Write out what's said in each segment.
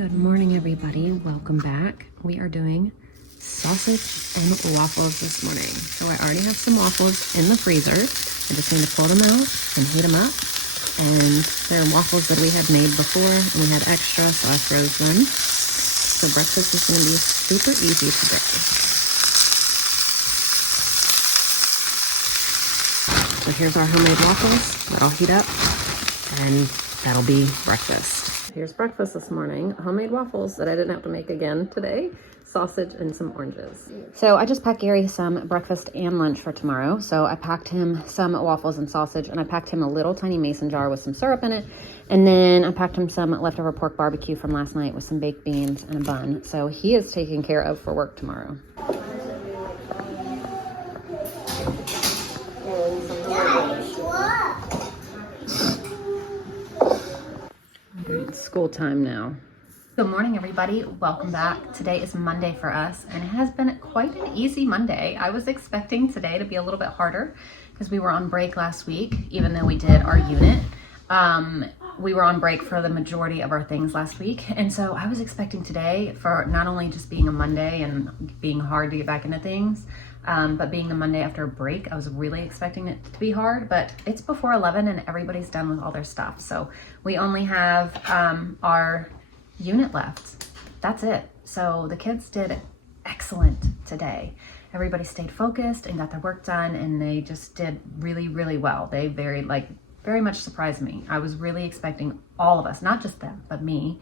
Good morning, everybody. Welcome back. We are doing sausage and waffles this morning. So I already have some waffles in the freezer. I just need to pull them out and heat them up. And they're waffles that we had made before, and we had extra, so I froze them. So breakfast is going to be super easy today. So here's our homemade waffles. That'll heat up, and that'll be breakfast. Here's breakfast this morning. Homemade waffles that I didn't have to make again today. Sausage and some oranges. So I just packed Gary some breakfast and lunch for tomorrow. So I packed him some waffles and sausage, and I packed him a little tiny mason jar with some syrup in it. And then I packed him some leftover pork barbecue from last night with some baked beans and a bun. So he is taken care of for work tomorrow. It's school time now. Good morning, everybody. Welcome back. Today is Monday for us, and it has been quite an easy Monday. I was expecting today to be a little bit harder because we were on break last week, even though we did our unit. We were on break for the majority of our things last week, and so I was expecting today for not only just being a Monday and being hard to get back into things, but being the Monday after a break. I was really expecting it to be hard, but it's before 11 and everybody's done with all their stuff. So we only have our unit left. That's it. So the kids did excellent today. Everybody stayed focused and got their work done, and they just did really, really well. They very much surprised me. I was really expecting all of us, not just them, but me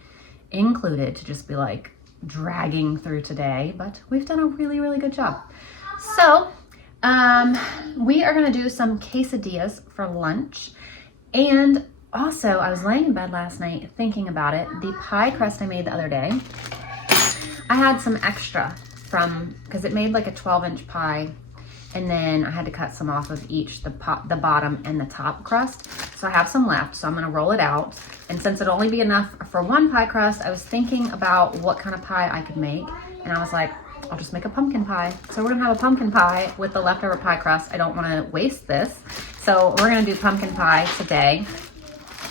included, to just be like dragging through today, but we've done a really, really good job. So we are gonna do some quesadillas for lunch. And also, I was laying in bed last night thinking about it. The pie crust I made the other day, I had some extra because it made like a 12-inch pie, and then I had to cut some off of each, the bottom and the top crust. So I have some left, so I'm gonna roll it out. And since it'll only be enough for one pie crust, I was thinking about what kind of pie I could make. And I was like, I'll just make a pumpkin pie. So we're gonna have a pumpkin pie with the leftover pie crust. I don't wanna waste this. So we're gonna do pumpkin pie today.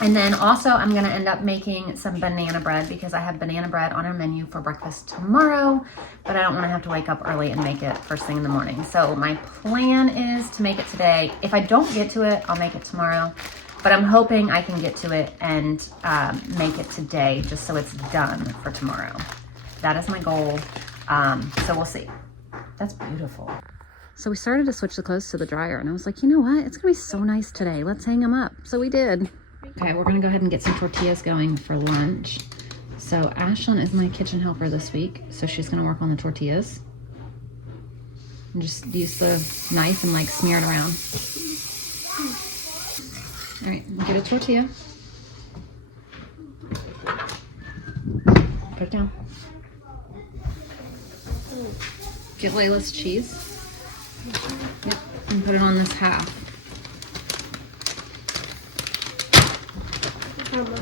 And then also I'm gonna end up making some banana bread because I have banana bread on our menu for breakfast tomorrow, but I don't wanna have to wake up early and make it first thing in the morning. So my plan is to make it today. If I don't get to it, I'll make it tomorrow, but I'm hoping I can get to it and make it today just so it's done for tomorrow. That is my goal. So we'll see. That's beautiful. So we started to switch the clothes to the dryer, and I was like, you know what? It's gonna be so nice today. Let's hang them up. So we did. Okay, we're gonna go ahead and get some tortillas going for lunch. So Ashlyn is my kitchen helper this week, so she's gonna work on the tortillas. And just use the knife and like smear it around. All right, get a tortilla. Put it down. Get Layla's cheese. Yep, and put it on this half. How much?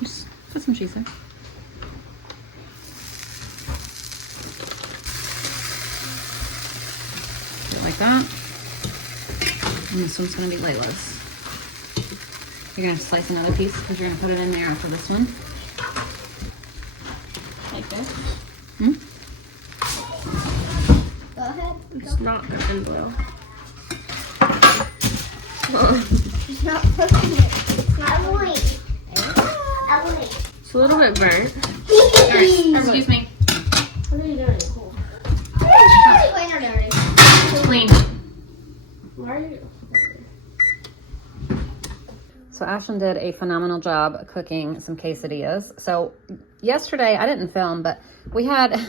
Just put some cheese in. Do it like that. And this one's gonna be Layla's. You're gonna slice another piece because you're gonna put it in there after this one. Like this? Hmm? Go ahead. It's not cooking well. It's not cooking it. It's not wait. It's a little bit burnt. Alright, excuse me. What are you doing? Clean or dirty? Clean. Why are you? So Ashlyn did a phenomenal job cooking some quesadillas. So yesterday, I didn't film, but we had,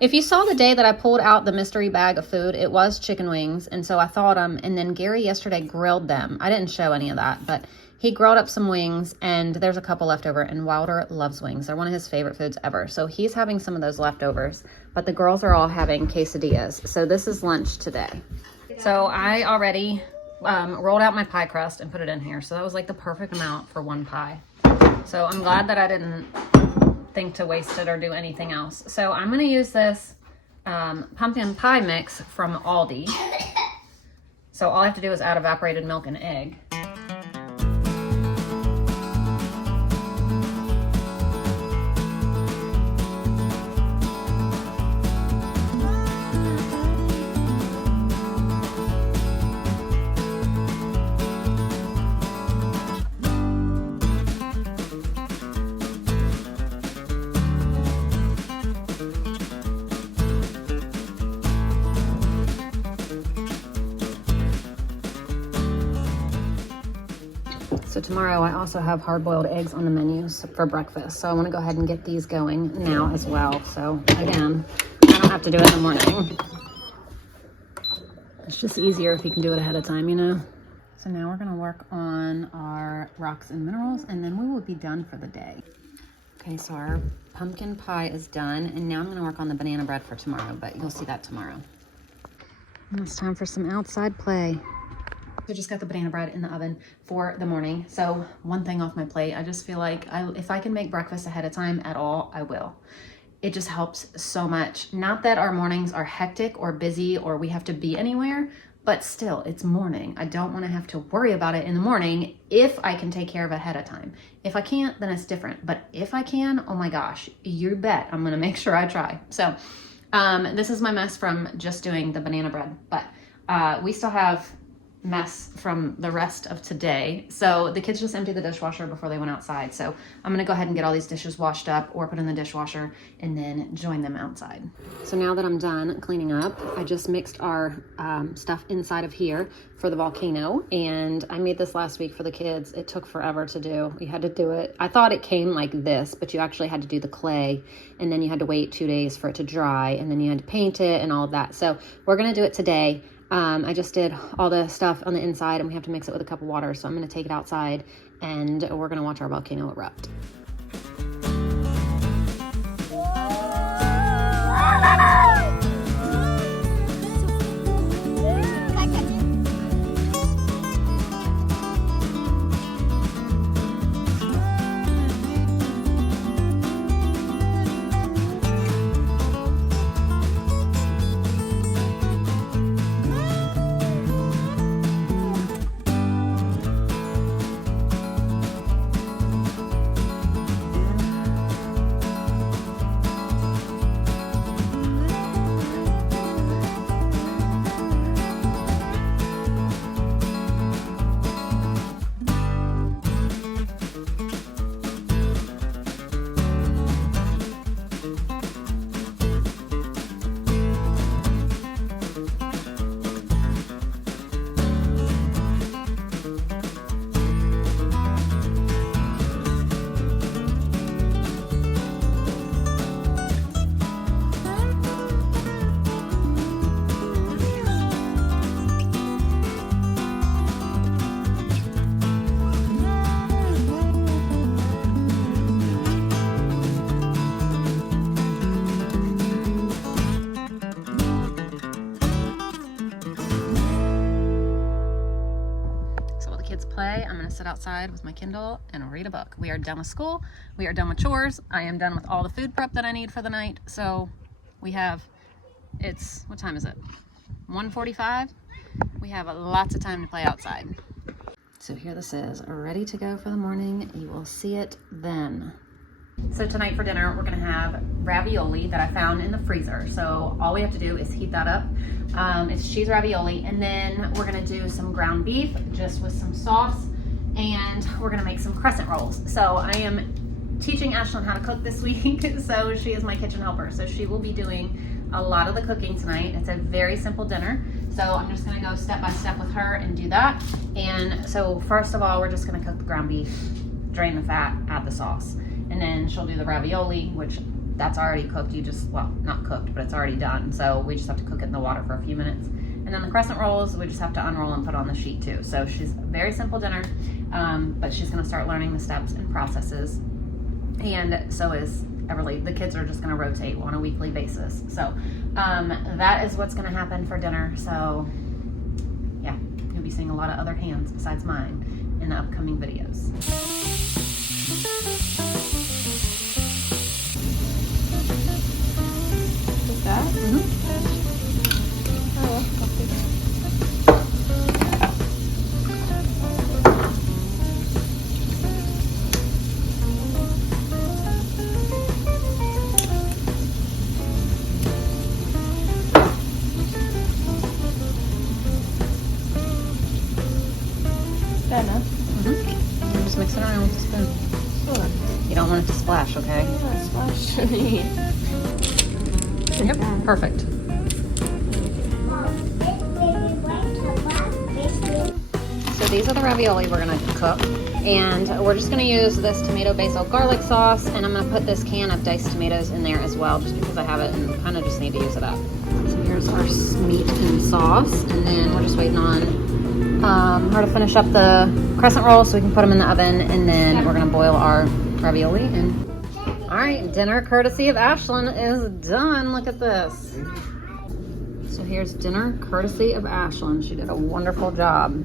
if you saw the day that I pulled out the mystery bag of food, it was chicken wings. And so I thawed them, and then Gary yesterday grilled them. I didn't show any of that, but he grilled up some wings, and there's a couple left over, and Wilder loves wings. They're one of his favorite foods ever. So he's having some of those leftovers, but the girls are all having quesadillas. So this is lunch today. So I already rolled out my pie crust and put it in here. So that was like the perfect amount for one pie. So I'm glad that I didn't think to waste it or do anything else. So I'm gonna use this pumpkin pie mix from Aldi. So all I have to do is add evaporated milk and egg. So tomorrow I also have hard-boiled eggs on the menu for breakfast. So I want to go ahead and get these going now as well. So again, I don't have to do it in the morning. It's just easier if you can do it ahead of time, you know? So now we're going to work on our rocks and minerals, and then we will be done for the day. Okay, so our pumpkin pie is done, and now I'm going to work on the banana bread for tomorrow, but you'll see that tomorrow. And it's time for some outside play. I just got the banana bread in the oven for the morning. So one thing off my plate, I just feel like if I can make breakfast ahead of time at all, I will. It just helps so much. Not that our mornings are hectic or busy or we have to be anywhere, but still, it's morning. I don't want to have to worry about it in the morning if I can take care of it ahead of time. If I can't, then it's different. But if I can, oh my gosh, you bet I'm going to make sure I try. So this is my mess from just doing the banana bread, but we still have mess from the rest of today. So the kids just emptied the dishwasher before they went outside. So I'm gonna go ahead and get all these dishes washed up or put in the dishwasher and then join them outside. So now that I'm done cleaning up, I just mixed our stuff inside of here for the volcano. And I made this last week for the kids. It took forever to do. You had to do it. I thought it came like this, but you actually had to do the clay and then you had to wait 2 days for it to dry and then you had to paint it and all of that. So we're gonna do it today. I just did all the stuff on the inside and we have to mix it with a cup of water. So I'm going to take it outside and we're going to watch our volcano erupt. I'm going to sit outside with my Kindle and read a book. We are done with school. We are done with chores. I am done with all the food prep that I need for the night. So we have, what time is it? 1:45. We have lots of time to play outside. So here this is, ready to go for the morning. You will see it then. So tonight for dinner, we're gonna have ravioli that I found in the freezer. So all we have to do is heat that up. It's cheese ravioli, and then we're gonna do some ground beef just with some sauce, and we're gonna make some crescent rolls. So I am teaching Ashlyn how to cook this week, so she is my kitchen helper. So she will be doing a lot of the cooking tonight. It's a very simple dinner. So I'm just gonna go step by step with her and do that. And so first of all, we're just gonna cook the ground beef, drain the fat, add the sauce. And then she'll do the ravioli, which that's already cooked. Well, not cooked, but it's already done. So we just have to cook it in the water for a few minutes. And then the crescent rolls, we just have to unroll and put on the sheet too. So she's a very simple dinner, but she's gonna start learning the steps and processes. And so is Everly. The kids are just gonna rotate on a weekly basis. So that is what's gonna happen for dinner. So yeah, you'll be seeing a lot of other hands besides mine in the upcoming videos. That? I love coffee. That enough? Just mix it around with the spoon. Sure. You don't want it to splash, okay? Yeah, splash. Yep, perfect. So these are the ravioli we're gonna cook. And we're just gonna use this tomato basil garlic sauce, and I'm gonna put this can of diced tomatoes in there as well, just because I have it and kind of just need to use it up. So here's our meat and sauce, and then we're just waiting on her to finish up the crescent rolls so we can put them in the oven, and then we're gonna boil our ravioli. And all right, dinner courtesy of Ashlyn is done. Look at this. So here's dinner courtesy of Ashlyn. She did a wonderful job.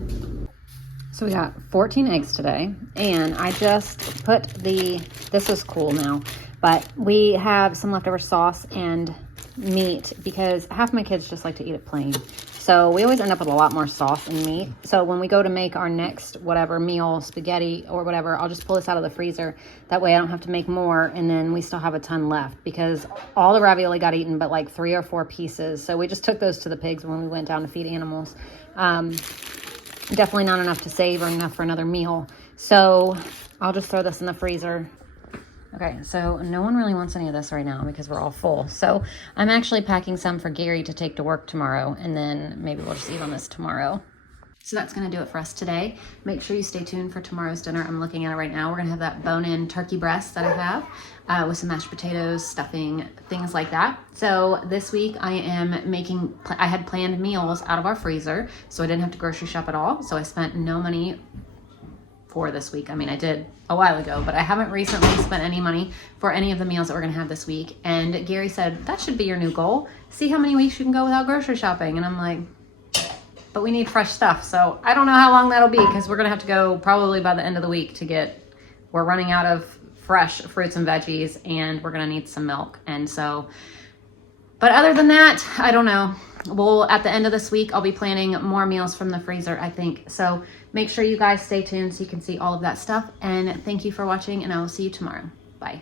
So we got 14 eggs today, and I just put this is cool now, but we have some leftover sauce and meat because half my kids just like to eat it plain. So we always end up with a lot more sauce and meat. So when we go to make our next whatever meal, spaghetti or whatever, I'll just pull this out of the freezer. That way I don't have to make more, and then we still have a ton left because all the ravioli got eaten but like 3 or 4 pieces. So we just took those to the pigs when we went down to feed animals. Definitely not enough to save or enough for another meal. So I'll just throw this in the freezer. Okay, so no one really wants any of this right now because we're all full. So I'm actually packing some for Gary to take to work tomorrow, and then maybe we'll just eat on this tomorrow. So that's gonna do it for us today. Make sure you stay tuned for tomorrow's dinner. I'm looking at it right now. We're gonna have that bone-in turkey breast that I have with some mashed potatoes, stuffing, things like that. So this week I had planned meals out of our freezer, so I didn't have to grocery shop at all. So I spent no money for this week. I mean, I did a while ago, but I haven't recently spent any money for any of the meals that we're gonna have this week. And Gary said, that should be your new goal. See how many weeks you can go without grocery shopping. And I'm like, but we need fresh stuff. So I don't know how long that'll be because we're gonna have to go probably by the end of the week we're running out of fresh fruits and veggies, and we're gonna need some milk. And so, but other than that, I don't know. Well, at the end of this week, I'll be planning more meals from the freezer, I think. So make sure you guys stay tuned so you can see all of that stuff. And thank you for watching, and I will see you tomorrow. Bye.